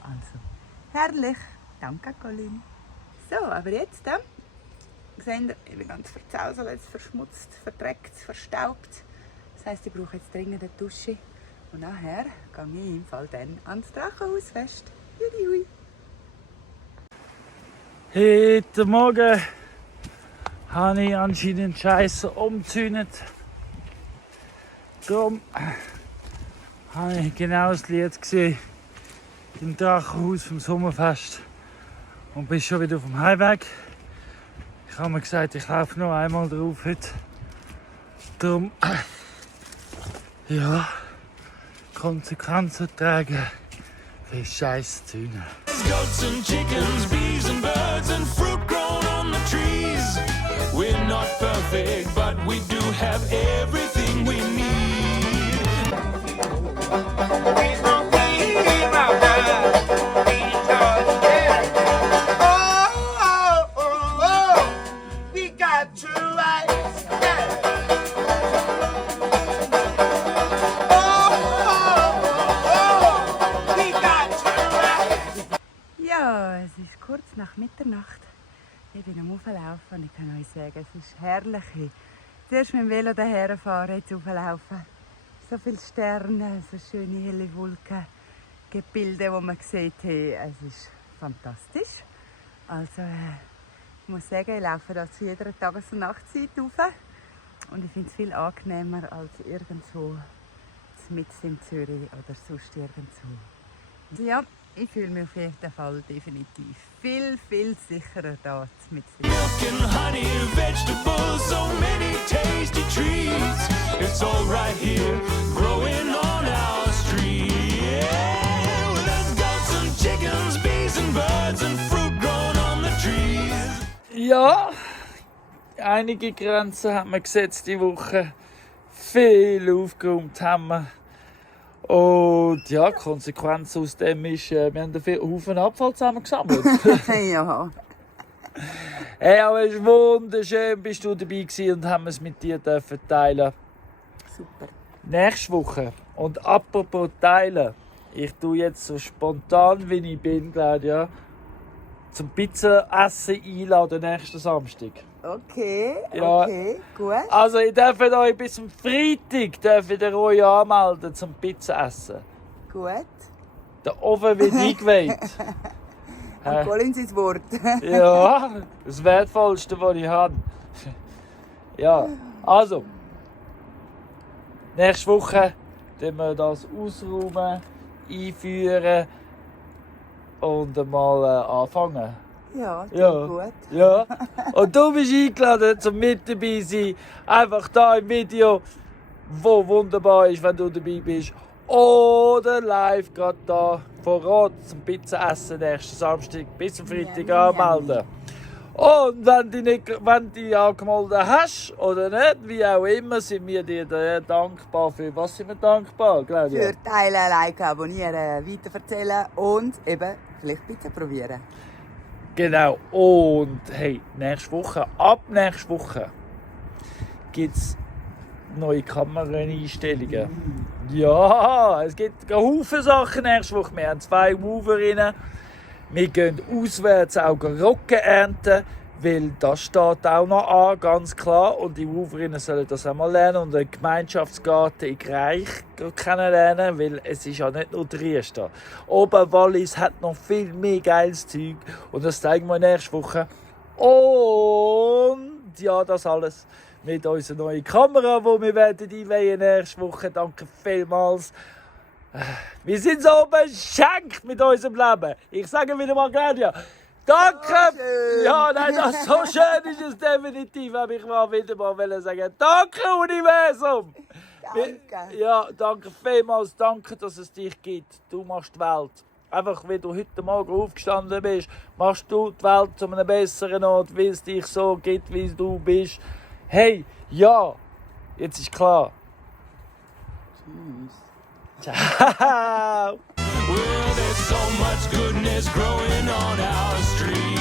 also, herrlich, danke Colin. So, aber jetzt, seht ihr, ich bin ganz verzauselt, verschmutzt, verdreckt, verstaubt. Das heisst, ich brauche jetzt dringend eine Dusche und nachher gehe ich im Fall dann ans Drachenhausfest. Judihui. Heute Morgen habe ich anscheinend Scheiße umgezündet. Darum habe ich genau das Lied gesehen im Drachenhaus vom Sommerfest und bin schon wieder auf dem Heimweg. Ich habe mir gesagt, ich laufe noch einmal drauf heute. Darum, ja, Konsequenzen tragen für Scheiße zu tun. Goats and chickens, bees and birds and fruit grown on the trees. We're not perfect, but we do have everything we need. Please don't leave my mind. Oh, we got to rise. We got to rise. Ja, es ist kurz nach Mitternacht. Ich bin am Auflaufen und ich kann euch sagen, es ist herrlich. Zuerst mit dem Velo daher fahren, jetzt auflaufen. So viele Sterne, so schöne helle Wolken, Gebilde, die man sieht. Es ist fantastisch. Also, ich muss sagen, ich laufe da zu jeder Tages- und Nachtzeit rauf. Und ich finde es viel angenehmer als irgendwo mitten in Zürich oder sonst irgendwo. Ja, ich fühle mich auf jeden Fall definitiv viel, viel sicherer da mit. Milk and honey, vegetables, so many tasty treats. It's all right here, growing on our street. Yeah, well, there's goats and chickens, bees and birds and fruit grown on the trees. Ja, einige Grenzen hat man gesetzt die Woche. Viel aufgeräumt haben wir. Und ja, die Konsequenz aus dem ist, wir haben einen Haufen Abfall zusammen gesammelt. Ja. Hey, aber es ist wunderschön, bist du dabei gewesen und haben es mit dir teilen. Super. Nächste Woche. Und apropos teilen, ich tue jetzt so spontan wie ich bin, Claudia, zum Pizza-Essen einladen nächsten Samstag. Okay, Ja. okay, gut. Also ich darf euch bis zum Freitag euch anmelden zum Pizza-Essen. Gut. Der Ofen wird eingeweiht. Und Colin sein Wort. Ja, das Wertvollste, was ich habe. Ja, also. Nächste Woche tun wir das ausräumen, einführen und einmal anfangen. Ja, Ja. gut. Ja. Und du bist eingeladen zum mit dabei sein. Einfach da im Video, wo wunderbar ist, wenn du dabei bist. Oder live gerade da vor Ort zum Pizza-Essen nächsten Samstag bis zum Freitag anmelden. Und wenn du dich angemeldet hast oder nicht, wie auch immer, sind wir dir dankbar. Für was sind wir dankbar, Claudia? Für teilen, liken, abonnieren, weiterverzählen und eben vielleicht Pizza probieren. Genau. Und hey, ab nächste Woche gibt es neue Kameraeinstellungen. Ja, es gibt Haufen Sachen nächste Woche. Wir haben 2 Moverinnen. Wir gehen auswärts auch Roggen ernten, weil das steht auch noch an, ganz klar. Und die Moverinnen sollen das auch mal lernen und den Gemeinschaftsgarten in Greich kennenlernen, weil es ist ja nicht nur der Riester. Oberwallis hat noch viel mehr geiles Zeug und das zeigen wir nächste Woche. Und ja, das alles mit unserer neuen Kamera, die wir werden einweihen nächste Woche. Danke vielmals. Wir sind so beschenkt mit unserem Leben. Ich sage wieder mal, Claudia, danke. schön. Ja, nein, das so schön ist es definitiv. Aber ich will wieder mal sagen, danke Universum. Danke. Ja, danke vielmals, danke, dass es dich gibt. Du machst die Welt. Einfach, wie du heute Morgen aufgestanden bist, machst du die Welt zu einem besseren Ort, weil es dich so gibt, wie du bist. Hey, ja, jetzt ist klar. Tschüss. Ciao. Well, there's so much goodness growing on our street.